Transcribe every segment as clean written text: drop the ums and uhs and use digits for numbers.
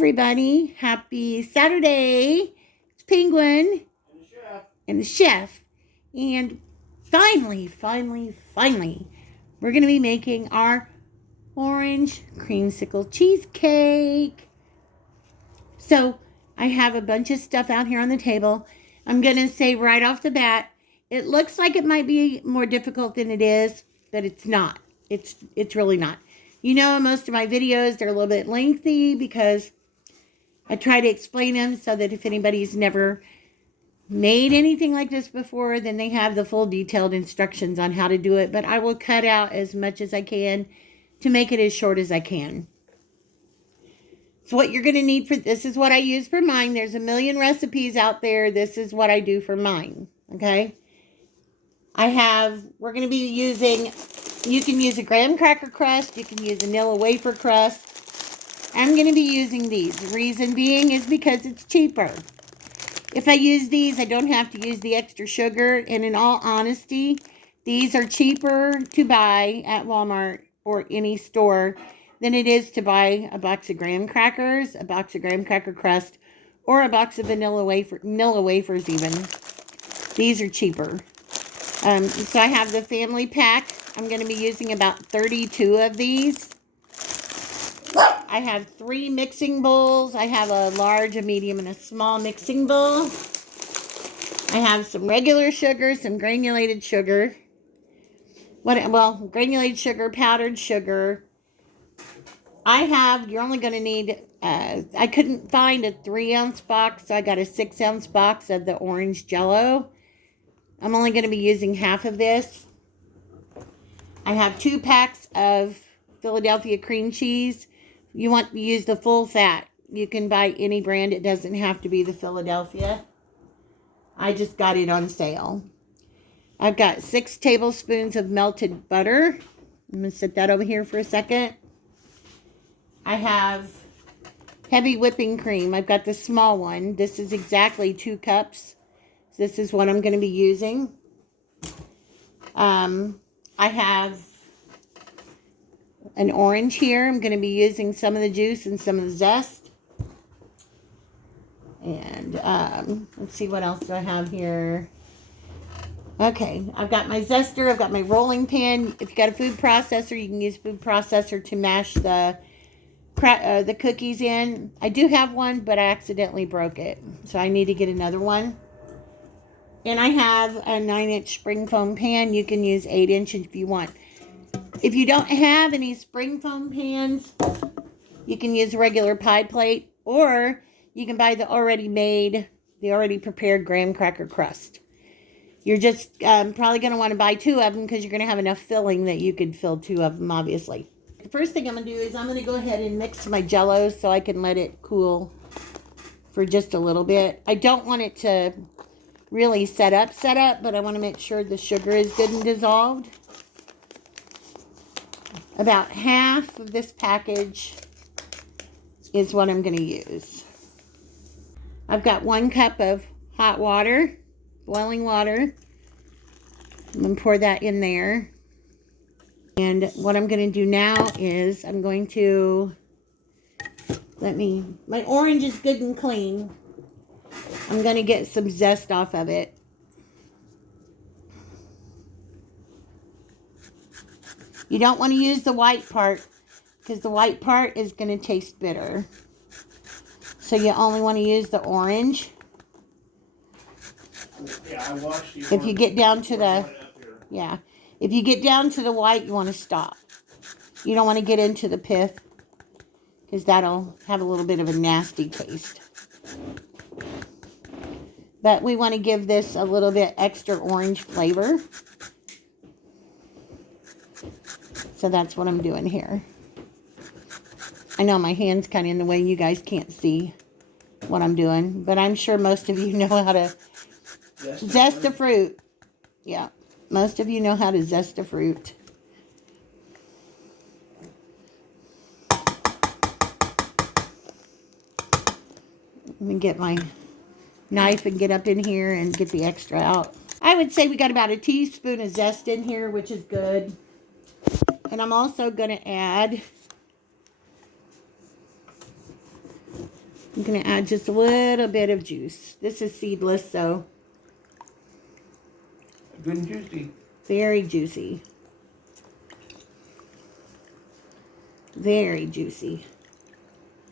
everybody. Happy Saturday. It's Penguin and the chef. And finally, we're going to be making our orange creamsicle cheesecake. So I have a bunch of stuff out here on the table. I'm going to say right off the bat, it looks like it might be more difficult than it is, but it's not. It's really not. You know, most of my videos, they're a little bit lengthy because I try to explain them so that if anybody's never made anything like this before, then they have the full detailed instructions on how to do it. But I will cut out as much as I can to make it as short as I can. So what you're going to need for this is what I use for mine. There's a million recipes out there. This is what I do for mine. Okay. We're going to be using, you can use a graham cracker crust. You can use vanilla wafer crust. I'm going to be using these. The reason being is because it's cheaper. If I use these, I don't have to use the extra sugar. And in all honesty, these are cheaper to buy at Walmart or any store than it is to buy a box of graham crackers, a box of graham cracker crust, or a box of vanilla wafers even. These are cheaper. So I have the family pack. I'm going to be using about 32 of these. I have 3 mixing bowls. I have a large, a medium, and a small mixing bowl. I have some regular sugar, some granulated sugar. Granulated sugar, powdered sugar. You're only going to need, I couldn't find a 3-ounce box, so I got a 6-ounce box of the orange jello. I'm only going to be using half of this. I have 2 packs of Philadelphia cream cheese. You want to use the full fat. You can buy any brand. It doesn't have to be the Philadelphia. I just got it on sale. I've got 6 tablespoons of melted butter. I'm going to set that over here for a second. I have heavy whipping cream. I've got the small one. This is exactly 2 cups. This is what I'm going to be using. I have an orange here. I'm going to be using some of the juice and some of the zest. And let's see, what else do I have here? Okay, I've got my zester. I've got my rolling pin. If you got a food processor, you can use a food processor to mash the cookies in. I do have one, but I accidentally broke it. So I need to get another one. And I have a 9-inch spring foam pan. You can use 8-inch if you want. If you don't have any spring foam pans, you can use a regular pie plate, or you can buy the already prepared graham cracker crust. You're just probably going to want to buy 2 of them because you're going to have enough filling that you could fill 2 of them, obviously. The first thing I'm going to do is I'm going to go ahead and mix my jello so I can let it cool for just a little bit. I don't want it to really set up, but I want to make sure the sugar is good and dissolved. About half of this package is what I'm going to use. I've got 1 cup of hot water, boiling water. I'm going to pour that in there. And what I'm going to do now is I'm going to, my orange is good and clean. I'm going to get some zest off of it. You don't want to use the white part because the white part is going to taste bitter. So you only want to use the orange. Yeah, I watched the if you get down to the, if you get down to the white, you want to stop. You don't want to get into the pith because that'll have a little bit of a nasty taste. But we want to give this a little bit extra orange flavor. So that's what I'm doing here. I know my hand's kind of in the way. You guys can't see what I'm doing. But I'm sure most of you know how to zest the fruit. Yeah, most of you know how to zest a fruit. Let me get my knife and get up in here and get the extra out. I would say we got about a teaspoon of zest in here, which is good. And I'm also going to add I'm going to add just a little bit of juice. This is seedless, so. Good and juicy. Very juicy. Very juicy.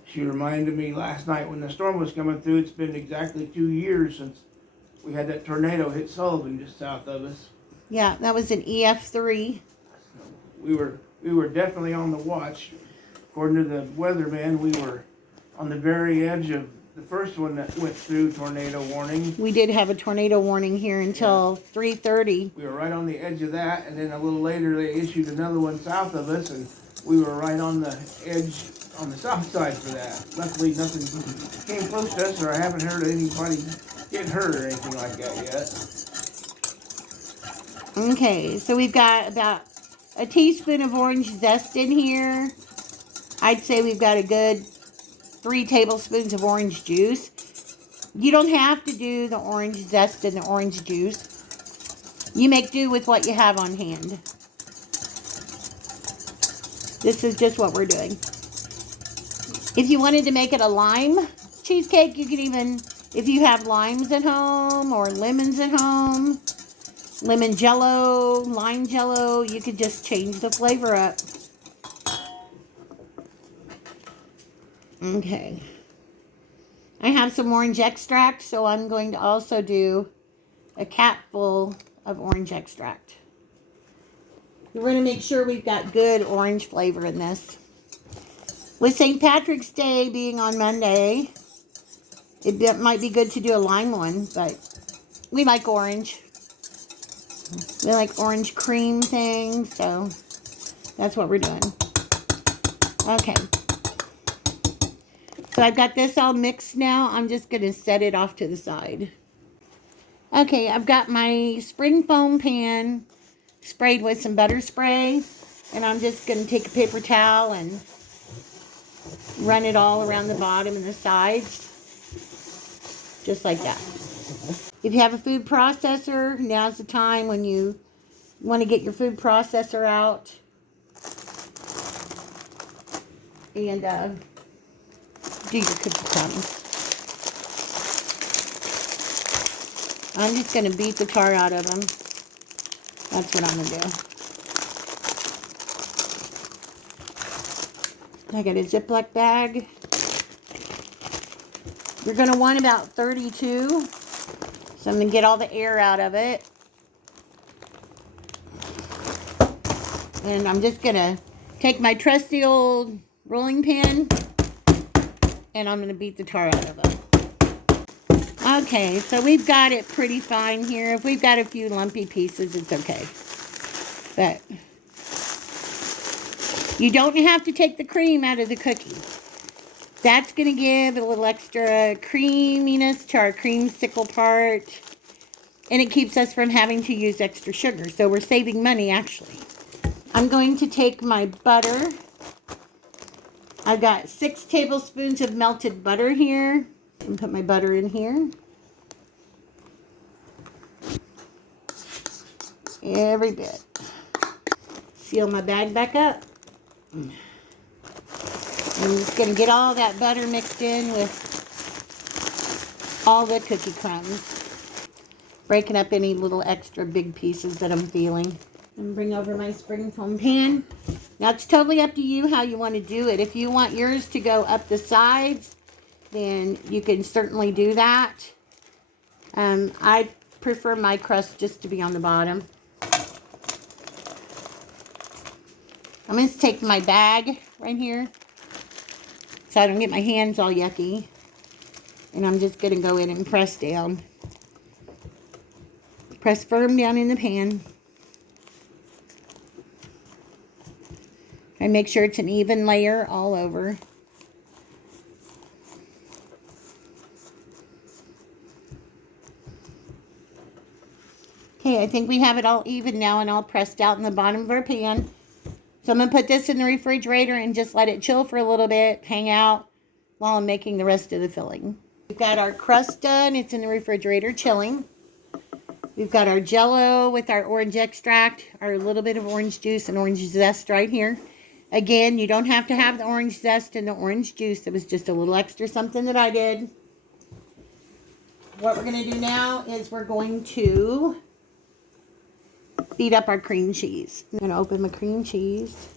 She reminded me last night when the storm was coming through, it's been exactly 2 years since we had that tornado hit Sullivan just south of us. Yeah, that was an EF3. We were definitely on the watch. According to the weatherman, we were on the very edge of the first one that went through tornado warning. We did have a tornado warning here until 3:30. We were right on the edge of that, and then a little later they issued another one south of us, and we were right on the edge on the south side for that. Luckily, nothing came close to us, or I haven't heard of anybody get hurt or anything like that yet. Okay, so we've got about a teaspoon of orange zest in here. I'd say we've got a good 3 tablespoons of orange juice. You don't have to do the orange zest and the orange juice. You make do with what you have on hand. This is just what we're doing. If you wanted to make it a lime cheesecake, you could even, if you have limes at home or lemons at home, lemon jello, lime jello, you could just change the flavor up. Okay. I have some orange extract, so I'm going to also do a capful of orange extract. We're going to make sure we've got good orange flavor in this. With St. Patrick's Day being on Monday, it might be good to do a lime one, but we like orange. We like orange cream things, so that's what we're doing. Okay. So I've got this all mixed now. I'm just going to set it off to the side. Okay, I've got my spring foam pan sprayed with some butter spray. And I'm just going to take a paper towel and run it all around the bottom and the sides. Just like that. If you have a food processor, now's the time when you want to get your food processor out. And do your cookie crumbs. I'm just going to beat the tar out of them. That's what I'm going to do. I got a Ziploc bag. You're going to want about 32. So I'm going to get all the air out of it. And I'm just going to take my trusty old rolling pin. And I'm going to beat the tar out of it. Okay, so we've got it pretty fine here. If we've got a few lumpy pieces, it's okay. But you don't have to take the cream out of the cookie. That's going to give a little extra creaminess to our creamsicle part. And it keeps us from having to use extra sugar. So we're saving money, actually. I'm going to take my butter. I've got 6 tablespoons of melted butter here. And put my butter in here. Every bit. Seal my bag back up. I'm just going to get all that butter mixed in with all the cookie crumbs. Breaking up any little extra big pieces that I'm feeling. And bring over my spring foam pan. Now it's totally up to you how you want to do it. If you want yours to go up the sides, then you can certainly do that. I prefer my crust just to be on the bottom. I'm going to take my bag right here so I don't get my hands all yucky. And I'm just going to go in and press down. Press firm down in the pan. And make sure it's an even layer all over. Okay, I think we have it all even now and all pressed out in the bottom of our pan. So I'm going to put this in the refrigerator and just let it chill for a little bit, hang out while I'm making the rest of the filling. We've got our crust done. It's in the refrigerator chilling. We've got our jello with our orange extract, our little bit of orange juice and orange zest right here. Again, you don't have to have the orange zest and the orange juice. It was just a little extra something that I did. What we're going to do now is we're going to beat up our cream cheese. I'm going to open my cream cheese.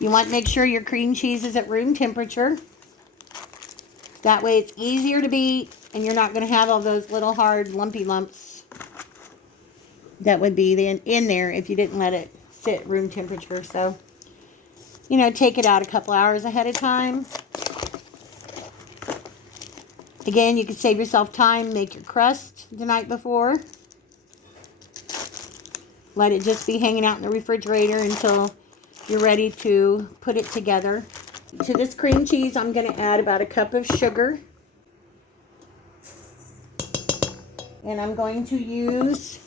You want to make sure your cream cheese is at room temperature. That way it's easier to beat and you're not going to have all those little hard lumpy lumps that would be in there if you didn't let it sit at room temperature. So, you know, take it out a couple hours ahead of time. Again, you can save yourself time, make your crust the night before. Let it just be hanging out in the refrigerator until you're ready to put it together. To this cream cheese, I'm going to add about a cup of sugar. And I'm going to use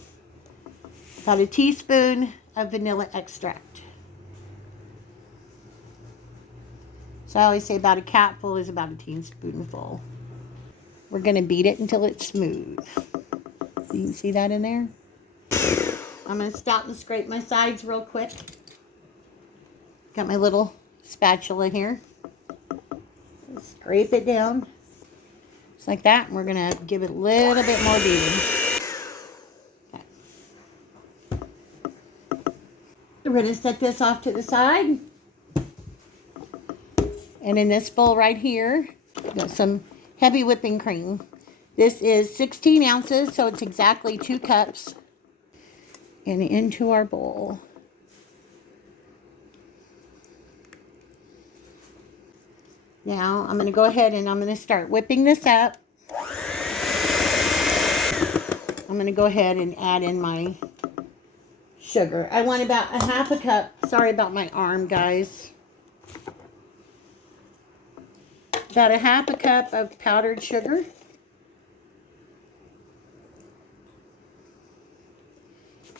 about a teaspoon of vanilla extract. So I always say about a capful is about a teaspoonful. We're going to beat it until it's smooth. You can see that in there? I'm going to stop and scrape my sides real quick. Got my little spatula here. Scrape it down. Just like that. And we're going to give it a little bit more beating. Okay. We're going to set this off to the side. And in this bowl right here, got some heavy whipping cream. This is 16 ounces, so it's exactly 2 cups. And into our bowl. Now, I'm going to go ahead and I'm going to start whipping this up. I'm going to go ahead and add in my sugar. I want about a half a cup. Sorry about my arm, guys. About a half a cup of powdered sugar.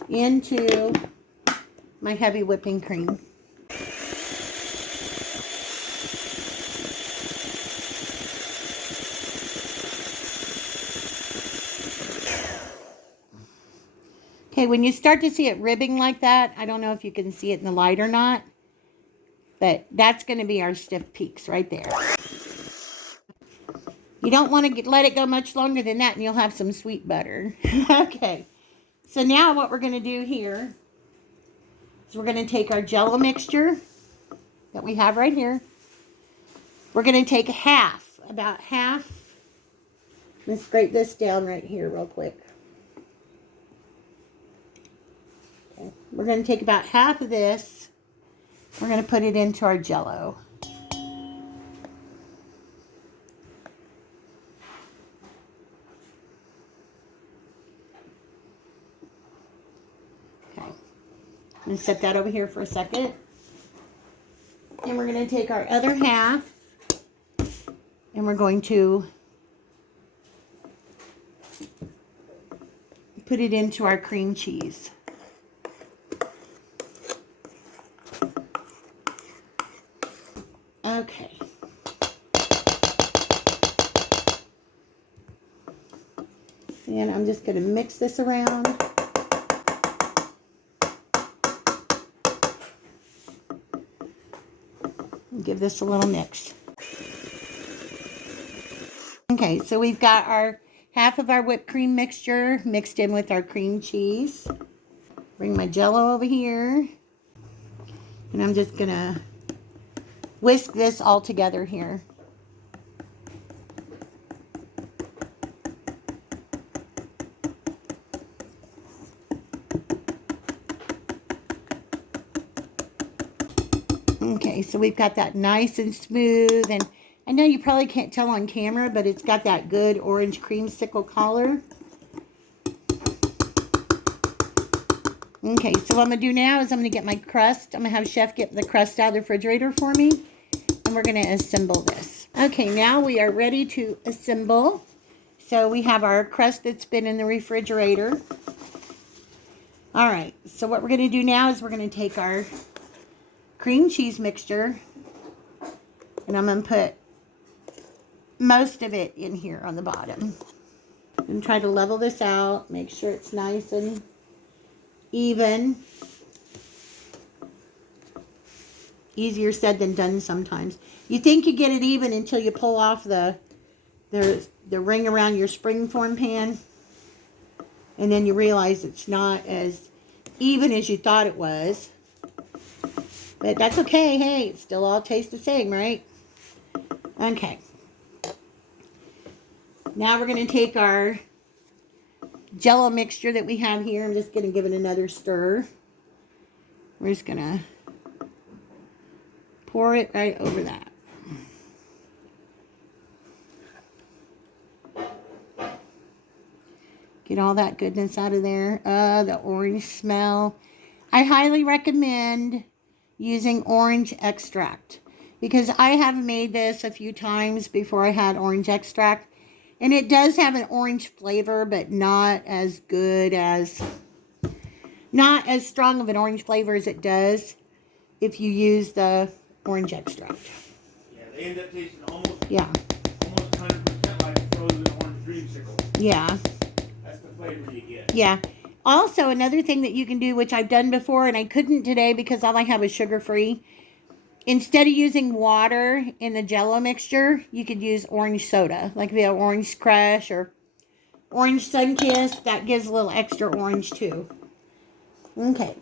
Into my heavy whipping cream. Okay, when you start to see it ribbing like that, I don't know if you can see it in the light or not, but that's going to be our stiff peaks right there. You don't want to let it go much longer than that and you'll have some sweet butter. Okay, so now what we're going to do here is we're going to take our jello mixture that we have right here. We're going to take about half. Let's scrape this down right here real quick. Okay. We're going to take about half of this. We're going to put it into our jello. Okay. I'm going to set that over here for a second. And we're going to take our other half and we're going to put it into our cream cheese. Okay. And I'm just going to mix this around. And give this a little mix. Okay, so we've got our half of our whipped cream mixture mixed in with our cream cheese. Bring my jello over here. And I'm just going to whisk this all together here. Okay, so we've got that nice and smooth, and I know you probably can't tell on camera, but it's got that good orange creamsicle color. Okay, so what I'm going to do now is I'm going to get my crust. I'm going to have Chef get the crust out of the refrigerator for me, and we're going to assemble this. Okay, now we are ready to assemble. So we have our crust that's been in the refrigerator. All right, so what we're going to do now is we're going to take our cream cheese mixture, and I'm going to put most of it in here on the bottom. And try to level this out, make sure it's nice and even. Easier said than done sometimes. You think you get it even until you pull off the ring around your springform pan. And then you realize it's not as even as you thought it was. But that's okay. Hey, it still all tastes the same, right? Okay. Now we're going to take our jello mixture that we have here. I'm just going to give it another stir. We're just going to pour it right over that. Get all that goodness out of there. The orange smell. I highly recommend using orange extract because I have made this a few times before I had orange extract. And it does have an orange flavor, but not as good as, not as strong of an orange flavor as it does if you use the orange extract. Yeah, they end up tasting almost 100% like frozen orange creamsicle. Yeah. That's the flavor you get. Yeah. Also, another thing that you can do, which I've done before, and I couldn't today because all I have is sugar-free. Instead of using water in the jello mixture, you could use orange soda. Like if you have orange crush or orange Sunkist, that gives a little extra orange too. Okay.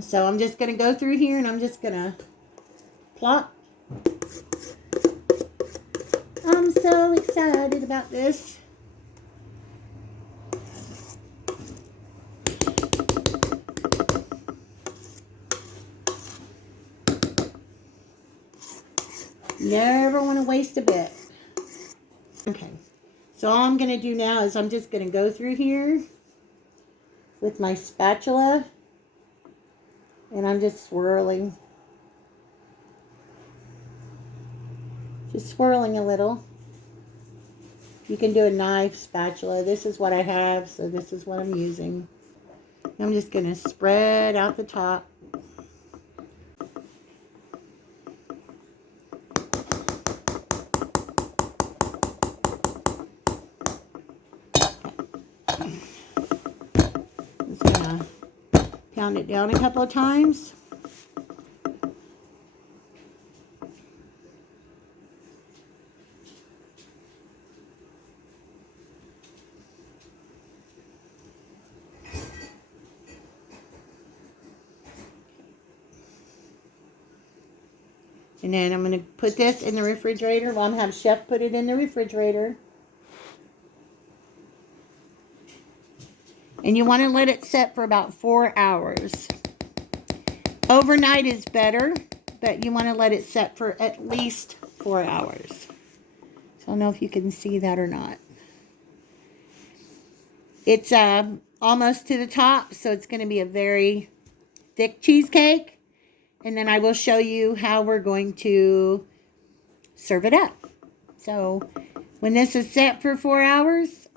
So I'm just going to go through here and I'm just going to plop. I'm so excited about this. Never want to waste a bit. Okay. So all I'm going to do now is I'm just going to go through here with my spatula. And I'm just swirling. Just swirling a little. You can do a knife, spatula. This is what I have, so this is what I'm using. I'm just going to spread out the top. Just going to pound it down a couple of times. And then I'm going to put this in the refrigerator. Well, I'm going to have Chef put it in the refrigerator. And you want to let it set for about 4 hours. Overnight is better, but you want to let it set for at least 4 hours. So I don't know if you can see that or not. It's almost to the top, so it's going to be a very thick cheesecake. And then I will show you how we're going to serve it up. So when this is set for 4 hours,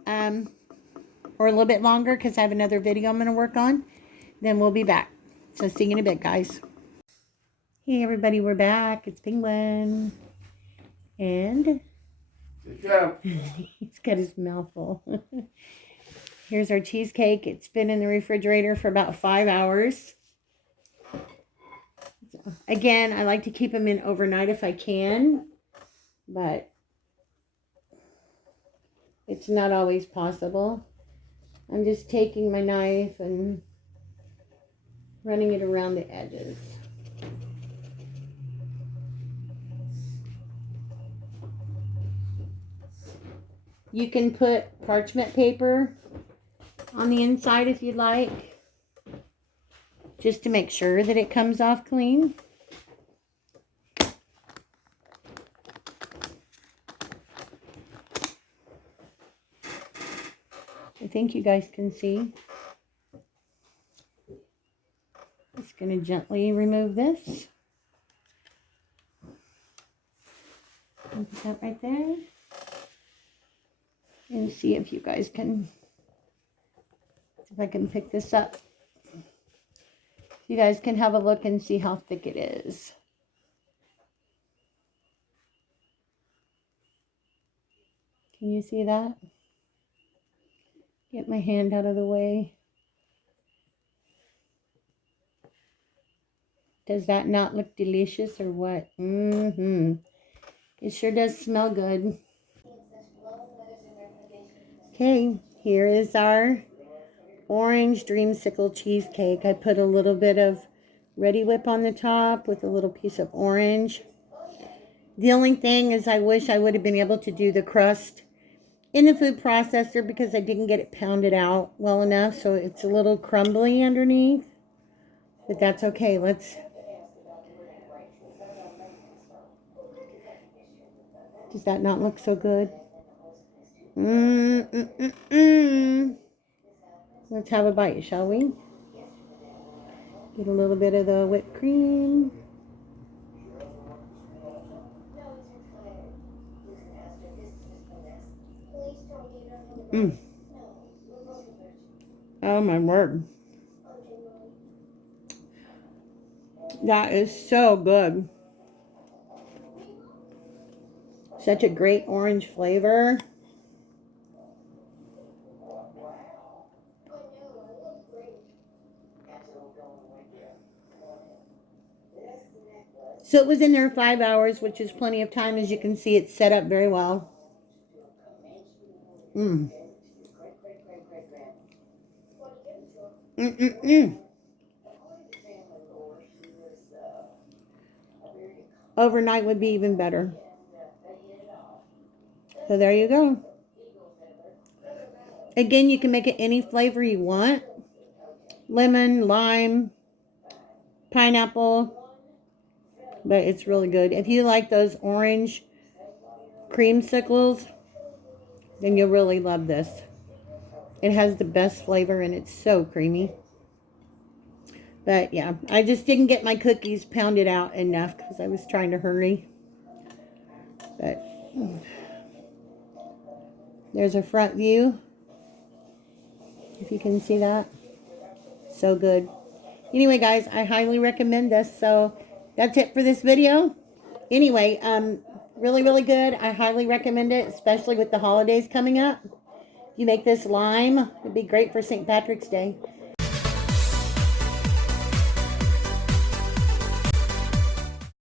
or a little bit longer because I have another video I'm going to work on, then we'll be back. So see you in a bit, guys. Hey everybody, we're back. It's Penguin. And Good job. he's got his mouth full. Here's our cheesecake. It's been in the refrigerator for about 5 hours. Again, I like to keep them in overnight if I can, but it's not always possible. I'm just taking my knife and running it around the edges. You can put parchment paper on the inside if you'd like, just to make sure that it comes off clean. I think you guys can see. Just going to gently remove this. And put that right there. And see if you guys can, if I can pick this up. You guys can have a look and see how thick it is. Can you see that? Get my hand out of the way. Does that not look delicious or what? Mm-hmm. It sure does smell good. Okay, here is our orange dreamsicle cheesecake. I put a little bit of Ready Whip on the top with a little piece of orange. The only thing is I wish I would have been able to do the crust in the food processor because I didn't get it pounded out well enough, so it's a little crumbly underneath. But that's okay. Does that not look so good? Let's have a bite, shall we? Get a little bit of the whipped cream. Oh my word. That is so good. Such a great orange flavor. So it was in there 5 hours, which is plenty of time. As you can see, it's set up very well. Overnight would be even better. So there you go. Again, you can make it any flavor you want. Lemon, lime, pineapple. But it's really good. If you like those orange creamsicles, then you'll really love this. It has the best flavor and it's so creamy. But yeah, I just didn't get my cookies pounded out enough because I was trying to hurry. But there's a front view. If you can see that. So good. Anyway, guys, I highly recommend this. So that's it for this video. Anyway, really, really good. I highly recommend it, especially with the holidays coming up. You make this lime. It'd be great for St. Patrick's Day.